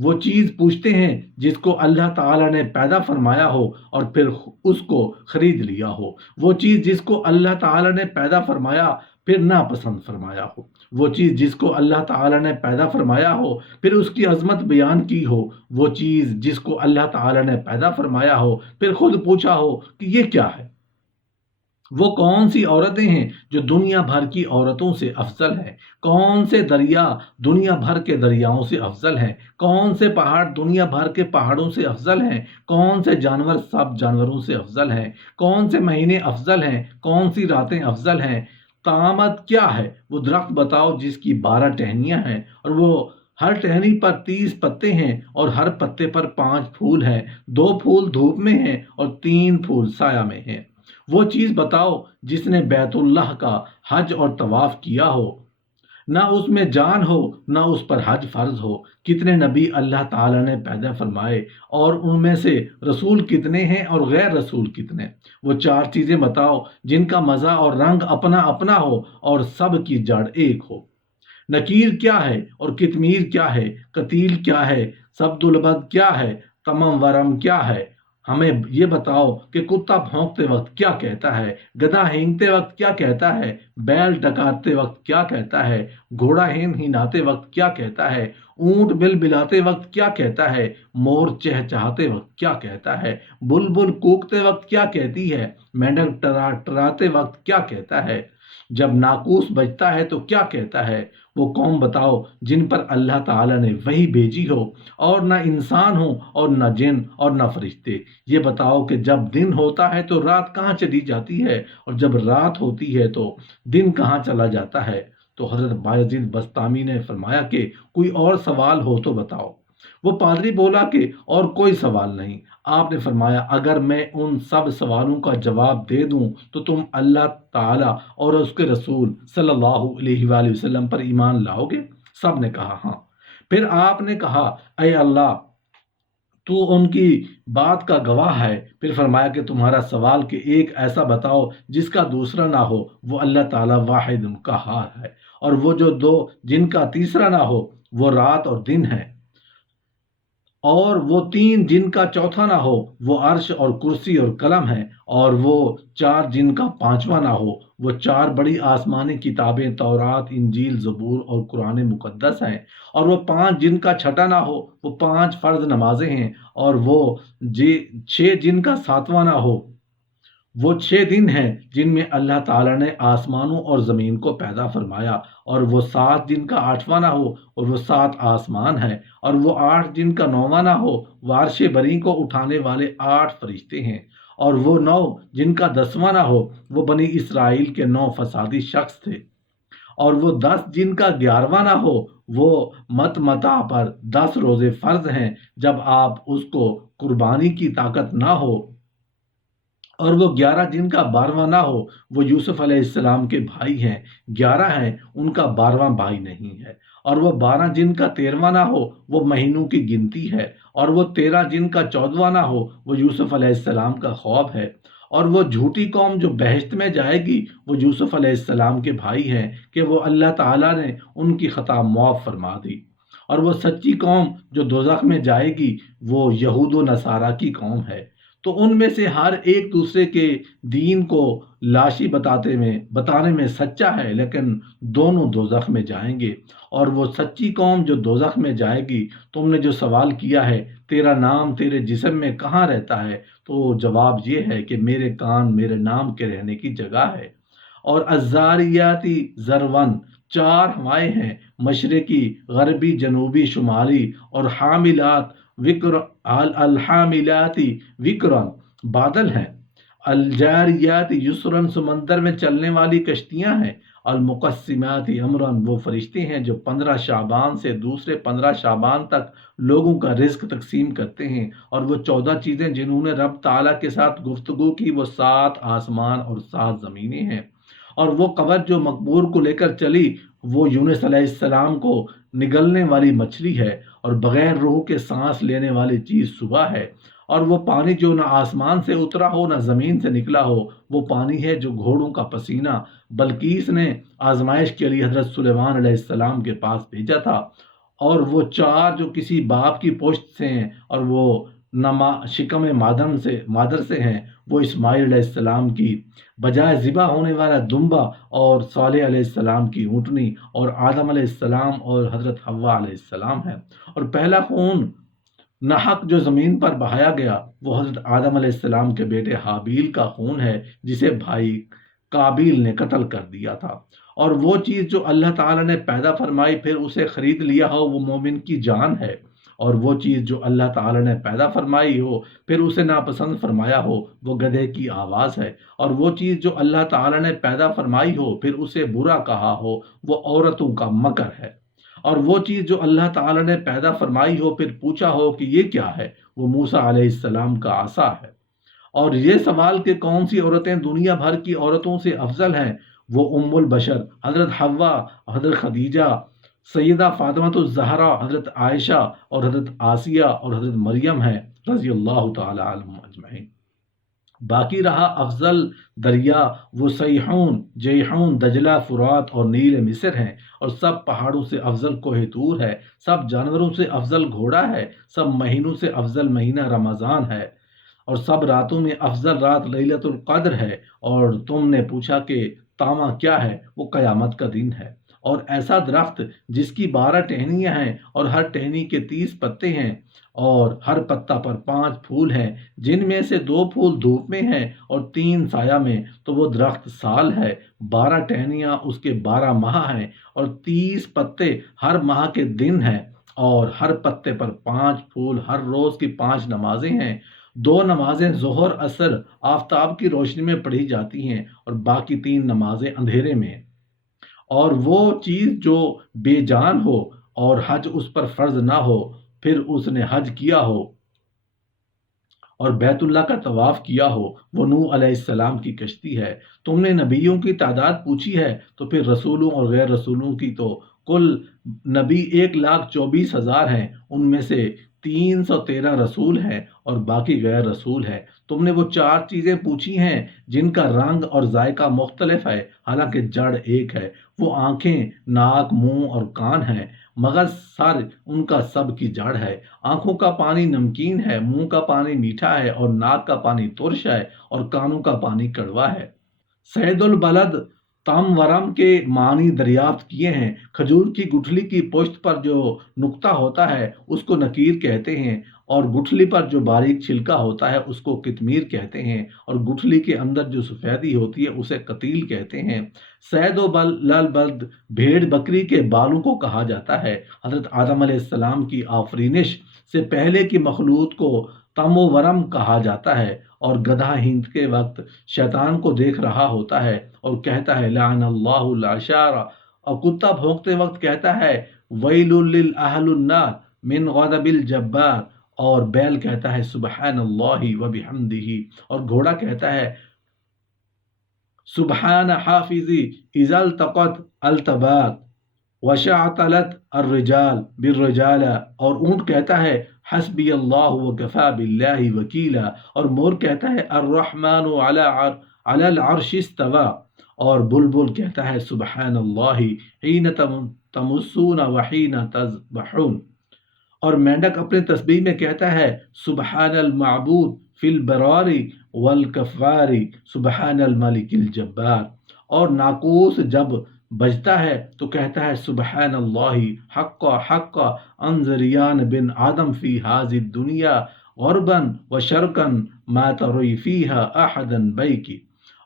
وہ چیز پوچھتے ہیں جس کو اللہ تعالیٰ نے پیدا فرمایا ہو اور پھر اس کو خرید لیا ہو، وہ چیز جس کو اللہ تعالیٰ نے پیدا فرمایا پھر ناپسند فرمایا ہو، وہ چیز جس کو اللہ تعالیٰ نے پیدا فرمایا ہو پھر اس کی عظمت بیان کی ہو، وہ چیز جس کو اللہ تعالیٰ نے پیدا فرمایا ہو پھر خود پوچھا ہو کہ یہ کیا ہے۔ وہ کون سی عورتیں ہیں جو دنیا بھر کی عورتوں سے افضل ہیں؟ کون سے دریا دنیا بھر کے دریاؤں سے افضل ہیں؟ کون سے پہاڑ دنیا بھر کے پہاڑوں سے افضل ہیں؟ کون سے جانور سب جانوروں سے افضل ہیں؟ کون سے مہینے افضل ہیں؟ کون سی راتیں افضل ہیں؟ قیامت کیا ہے؟ وہ درخت بتاؤ جس کی 12 ٹہنیاں ہیں اور وہ ہر ٹہنی پر 30 پتے ہیں اور ہر پتے پر 5 پھول ہیں، 2 پھول دھوپ میں ہیں اور 3 پھول سایہ میں ہیں۔ وہ چیز بتاؤ جس نے بیت اللہ کا حج اور طواف کیا ہو، نہ اس میں جان ہو نہ اس پر حج فرض ہو۔ کتنے نبی اللہ تعالیٰ نے پیدا فرمائے اور ان میں سے رسول کتنے ہیں اور غیر رسول کتنے؟ وہ 4 چیزیں بتاؤ جن کا مزہ اور رنگ اپنا اپنا ہو اور سب کی جڑ ایک ہو۔ نکیر کیا ہے اور کتمیر کیا ہے؟ قتیل کیا ہے؟ سبد البد کیا ہے؟ تمم ورم کیا ہے؟ ہمیں یہ بتاؤ کہ کتا بھونکتے وقت کیا کہتا ہے، گدھا ہینگتے وقت کیا کہتا ہے، بیل ڈکارتے وقت کیا کہتا ہے، گھوڑا ہناتے وقت کیا کہتا ہے، اونٹ بل بلاتے وقت کیا کہتا ہے، مور چہچہاتے وقت کیا کہتا ہے، بلبل کوکتے وقت کیا کہتی ہے، مینڈک ٹراتے وقت کیا کہتا ہے، جب ناقوس بجتا ہے تو کیا کہتا ہے؟ وہ قوم بتاؤ جن پر اللہ تعالیٰ نے وحی بھیجی ہو اور نہ انسان ہو اور نہ جن اور نہ فرشتے۔ یہ بتاؤ کہ جب دن ہوتا ہے تو رات کہاں چلی جاتی ہے اور جب رات ہوتی ہے تو دن کہاں چلا جاتا ہے؟ تو حضرت بایزید بستامی نے فرمایا کہ کوئی اور سوال ہو تو بتاؤ۔ وہ پادری بولا کہ اور کوئی سوال نہیں۔ آپ نے فرمایا اگر میں ان سب سوالوں کا جواب دے دوں تو تم اللہ تعالیٰ اور اس کے رسول صلی اللہ علیہ وآلہ وسلم پر ایمان لاؤ گے؟ سب نے کہا ہاں۔ پھر آپ نے کہا اے اللہ تو ان کی بات کا گواہ ہے۔ پھر فرمایا کہ تمہارا سوال کہ ایک ایسا بتاؤ جس کا دوسرا نہ ہو، وہ اللہ تعالیٰ واحد قہار ہے، اور وہ جو 2 جن کا تیسرا نہ ہو وہ رات اور دن ہے، اور وہ 3 جن کا چوتھا نہ ہو وہ عرش اور کرسی اور قلم ہے، اور وہ 4 جن کا 5واں نہ ہو وہ 4 بڑی آسمانی کتابیں تورات، انجیل، زبور اور قرآن مقدس ہیں، اور وہ 5 جن کا چھٹا نہ ہو وہ 5 فرض نمازیں ہیں، اور وہ 6 جن کا 7واں نہ ہو وہ 6 دن ہیں جن میں اللہ تعالیٰ نے آسمانوں اور زمین کو پیدا فرمایا، اور وہ 7 جن کا 8واں نہ ہو اور وہ 7 آسمان ہے، اور وہ 8 جن کا 9واں نہ ہو وہ عرش بری کو اٹھانے والے 8 فرشتے ہیں، اور وہ 9 جن کا 10واں نہ ہو وہ بنی اسرائیل کے 9 فسادی شخص تھے، اور وہ 10 جن کا 11واں نہ ہو وہ متا پر 10 روزے فرض ہیں جب آپ اس کو قربانی کی طاقت نہ ہو، اور وہ 11 جن کا 12واں نہ ہو وہ یوسف علیہ السلام کے بھائی ہیں، 11 ہیں ان کا 12واں بھائی نہیں ہے، اور وہ 12 جن کا 13واں نہ ہو وہ مہینوں کی گنتی ہے، اور وہ 13 جن کا 14واں نہ ہو وہ یوسف علیہ السلام کا خواب ہے، اور وہ جھوٹی قوم جو بہشت میں جائے گی وہ یوسف علیہ السلام کے بھائی ہیں کہ وہ اللہ تعالیٰ نے ان کی خطا معاف فرما دی، اور وہ سچی قوم جو دوزخ میں جائے گی وہ یہود و نصارہ کی قوم ہے۔ تو ان میں سے ہر ایک دوسرے کے دین کو لاشی بتانے میں سچا ہے، لیکن دونوں دوزخ میں جائیں گے، اور وہ سچی قوم جو دوزخ میں جائے گی۔ تم نے جو سوال کیا ہے تیرا نام تیرے جسم میں کہاں رہتا ہے، تو جواب یہ ہے کہ میرے کان میرے نام کے رہنے کی جگہ ہے، اور الزاریاتی ذرون 4 ہوائیں ہیں، مشرقی، غربی، جنوبی، شمالی، اور حاملات وکر الحاملاتی وکرن بادل ہیں، الجاریات یسرن سمندر میں چلنے والی کشتیاں ہیں، المقسمات امرن وہ فرشتے ہیں جو 15 شعبان سے دوسرے 15 شعبان تک لوگوں کا رزق تقسیم کرتے ہیں، اور وہ 14 چیزیں جنہوں نے رب تعالیٰ کے ساتھ گفتگو کی وہ 7 آسمان اور 7 زمینیں ہیں، اور وہ قبر جو مقبور کو لے کر چلی وہ یونس علیہ السلام کو نگلنے والی مچھلی ہے، اور بغیر روح کے سانس لینے والی چیز صبح ہے، اور وہ پانی جو نہ آسمان سے اترا ہو نہ زمین سے نکلا ہو وہ پانی ہے جو گھوڑوں کا پسینہ بلقیس نے آزمائش کے لیے حضرت سلیمان علیہ السلام کے پاس بھیجا تھا، اور وہ چار جو کسی باپ کی پشت سے ہیں اور وہ شکم مادر سے ہیں، وہ اسماعیل علیہ السلام کی بجائے ذبح ہونے والا دمبا، اور صالح علیہ السلام کی اونٹنی، اور آدم علیہ السلام اور حضرت حوا علیہ السلام ہے۔ اور پہلا خون ناحق جو زمین پر بہایا گیا وہ حضرت آدم علیہ السلام کے بیٹے حابیل کا خون ہے، جسے بھائی قابیل نے قتل کر دیا تھا۔ اور وہ چیز جو اللہ تعالیٰ نے پیدا فرمائی پھر اسے خرید لیا ہو، وہ مومن کی جان ہے، اور وہ چیز جو اللہ تعالیٰ نے پیدا فرمائی ہو پھر اسے ناپسند فرمایا ہو، وہ گدھے کی آواز ہے۔ اور وہ چیز جو اللہ تعالیٰ نے پیدا فرمائی ہو پھر اسے برا کہا ہو، وہ عورتوں کا مکر ہے۔ اور وہ چیز جو اللہ تعالیٰ نے پیدا فرمائی ہو پھر پوچھا ہو کہ یہ کیا ہے، وہ موسیٰ علیہ السلام کا عصا ہے۔ اور یہ سوال کہ کون سی عورتیں دنیا بھر کی عورتوں سے افضل ہیں، وہ ام البشر حضرت حوا، حضرت خدیجہ، سیدہ فاطمہ الزہرا، حضرت عائشہ اور حضرت آسیہ اور حضرت مریم ہیں رضی اللہ تعالی عنہم اجمعین۔ باقی رہا افضل دریا، وہ سیحون، جیحون، دجلہ، فرات اور نیل مصر ہیں، اور سب پہاڑوں سے افضل کوہ طور ہے، سب جانوروں سے افضل گھوڑا ہے، سب مہینوں سے افضل مہینہ رمضان ہے، اور سب راتوں میں افضل رات لیلۃ القدر ہے۔ اور تم نے پوچھا کہ تامہ کیا ہے، وہ قیامت کا دن ہے۔ اور ایسا درخت جس کی 12 ٹہنیاں ہیں اور ہر ٹہنی کے 30 پتے ہیں، اور ہر پتا پر 5 پھول ہیں، جن میں سے 2 پھول دھوپ میں ہیں اور 3 سایہ میں، تو وہ درخت سال ہے۔ 12 ٹہنیاں اس کے 12 ماہ ہیں، اور 30 پتے ہر ماہ کے دن ہیں، اور ہر پتے پر 5 پھول، ہر روز کی 5 نمازیں ہیں۔ 2 نمازیں ظہر عصر آفتاب کی روشنی میں پڑھی جاتی ہیں، اور باقی 3 نمازیں اندھیرے میں۔ اور وہ چیز جو بے جان ہو اور حج اس پر فرض نہ ہو، پھر اس نے حج کیا ہو اور بیت اللہ کا طواف کیا ہو، وہ نوح علیہ السلام کی کشتی ہے۔ تم نے نبیوں کی تعداد پوچھی ہے، تو پھر رسولوں اور غیر رسولوں کی تو کل نبی 1,24,000 ہیں، ان میں سے 313 رسول ہیں اور باقی غیر رسول ہیں۔ تم نے وہ 4 چیزیں پوچھی ہیں جن کا رنگ اور ذائقہ مختلف ہے، حالانکہ جڑ ایک ہے۔ وہ آنکھیں، ناک، منہ اور کان ہیں، مغز، سر ان کا سب کی جڑ ہے۔ آنکھوں کا پانی نمکین ہے، منہ کا پانی میٹھا ہے، اور ناک کا پانی ترش ہے، اور کانوں کا پانی کڑوا ہے۔ سید البلد تم ورم کے معنی دریافت کیے ہیں۔ کھجور کی گٹھلی کی پشت پر جو نقطہ ہوتا ہے اس کو نکیر کہتے ہیں، اور گٹھلی پر جو باریک چھلکا ہوتا ہے اس کو کتمیر کہتے ہیں، اور گٹھلی کے اندر جو سفیدی ہوتی ہے اسے قتیل کہتے ہیں۔ سید و بلد بھیڑ بکری کے بالوں کو کہا جاتا ہے۔ حضرت آدم علیہ السلام کی آفرینش سے پہلے کی مخلوق کو تم و ورم کہا جاتا ہے، اور گدھا ہند کے وقت شیطان کو دیکھ رہا ہوتا ہے اور کہتا ہے لعن اللہ العشار، اور کتا بھونکتے وقت کہتا ہے ویل للأہل النار من غضب الجبار، اور بیل کہتا ہے سبحان اللہ وبحمدہ، اور گھوڑا کہتا ہے سبحان حافظی اذا التقت التبات وشعطلت الرجال بالرجال، اور اونٹ کہتا ہے حسبی اللہ وکفا باللہ وکیلا، اور مور کہتا ہے الرحمن علی العرش استوى، اور بلبل کہتا ہے سبحان اللہ حین تمسون وحین تذبحون، اور مینڈک اپنے تسبیح میں کہتا ہے سبحان المعبود فی البرار والکفار سبحان الملک الجبار، اور ناقوس جب بجتا ہے تو کہتا ہے سبحان اللہ حق انظریان بن آدم فی حاذ الدنیا غربا و شرقا ما تروی فیہا احدا بیکی۔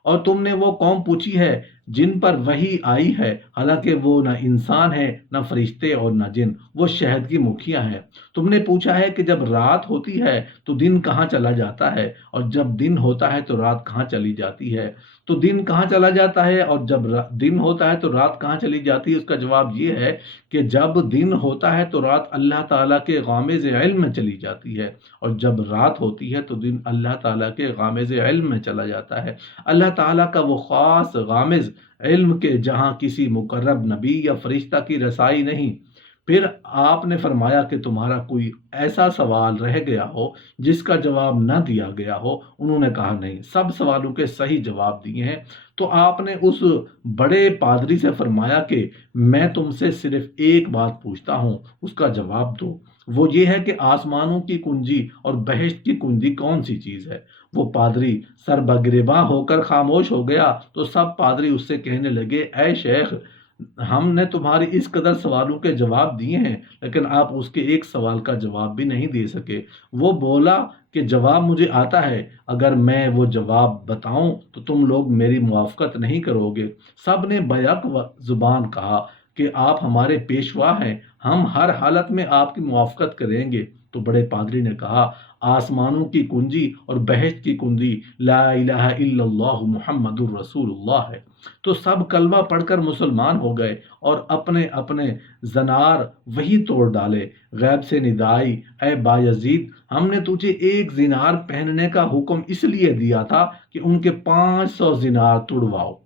اور تم نے وہ قوم پوچھی ہے جن پر وحی آئی ہے، حالانکہ وہ نہ انسان ہے، نہ فرشتے اور نہ جن، وہ شہد کی مکھیاں ہیں۔ تم نے پوچھا ہے کہ جب رات ہوتی ہے تو دن کہاں چلا جاتا ہے، اور جب دن ہوتا ہے تو رات کہاں چلی جاتی ہے؟ تو دن کہاں چلا جاتا ہے اور جب دن ہوتا ہے تو رات کہاں چلی جاتی ہے؟ اس کا جواب یہ ہے کہ جب دن ہوتا ہے تو رات اللہ تعالیٰ کے غامض علم میں چلی جاتی ہے، اور جب رات ہوتی ہے تو دن اللہ تعالیٰ کے غامض علم میں چلا جاتا ہے۔ اللہ تعالیٰ کا وہ خاص غامض علم کہ جہاں کسی مقرب نبی یا فرشتہ کی رسائی نہیں، پھر آپ نے فرمایا کہ تمہارا کوئی ایسا سوال رہ گیا ہو جس کا جواب نہ دیا گیا ہو؟ انہوں نے کہا نہیں، سب سوالوں کے صحیح جواب دیے ہیں۔ تو آپ نے اس بڑے پادری سے فرمایا کہ میں تم سے صرف ایک بات پوچھتا ہوں، اس کا جواب دو۔ وہ یہ ہے کہ آسمانوں کی کنجی اور بہشت کی کنجی کون سی چیز ہے؟ وہ پادری سر بگریباں ہو کر خاموش ہو گیا۔ تو سب پادری اس سے کہنے لگے، اے شیخ، ہم نے تمہاری اس قدر سوالوں کے جواب دیے ہیں لیکن آپ اس کے ایک سوال کا جواب بھی نہیں دے سکے۔ وہ بولا کہ جواب مجھے آتا ہے، اگر میں وہ جواب بتاؤں تو تم لوگ میری موافقت نہیں کرو گے۔ سب نے بیک زبان کہا کہ آپ ہمارے پیشوا ہیں، ہم ہر حالت میں آپ کی موافقت کریں گے۔ تو بڑے پادری نے کہا، آسمانوں کی کنجی اور بہشت کی کنجی لا الہ الا اللہ محمد الرسول اللہ ہے۔ تو سب کلمہ پڑھ کر مسلمان ہو گئے اور اپنے اپنے زنار وہی توڑ ڈالے۔ غیب سے ندائی، اے بایزید، ہم نے تجھے ایک زنار پہننے کا حکم اس لیے دیا تھا کہ ان کے 500 زنار توڑواؤ۔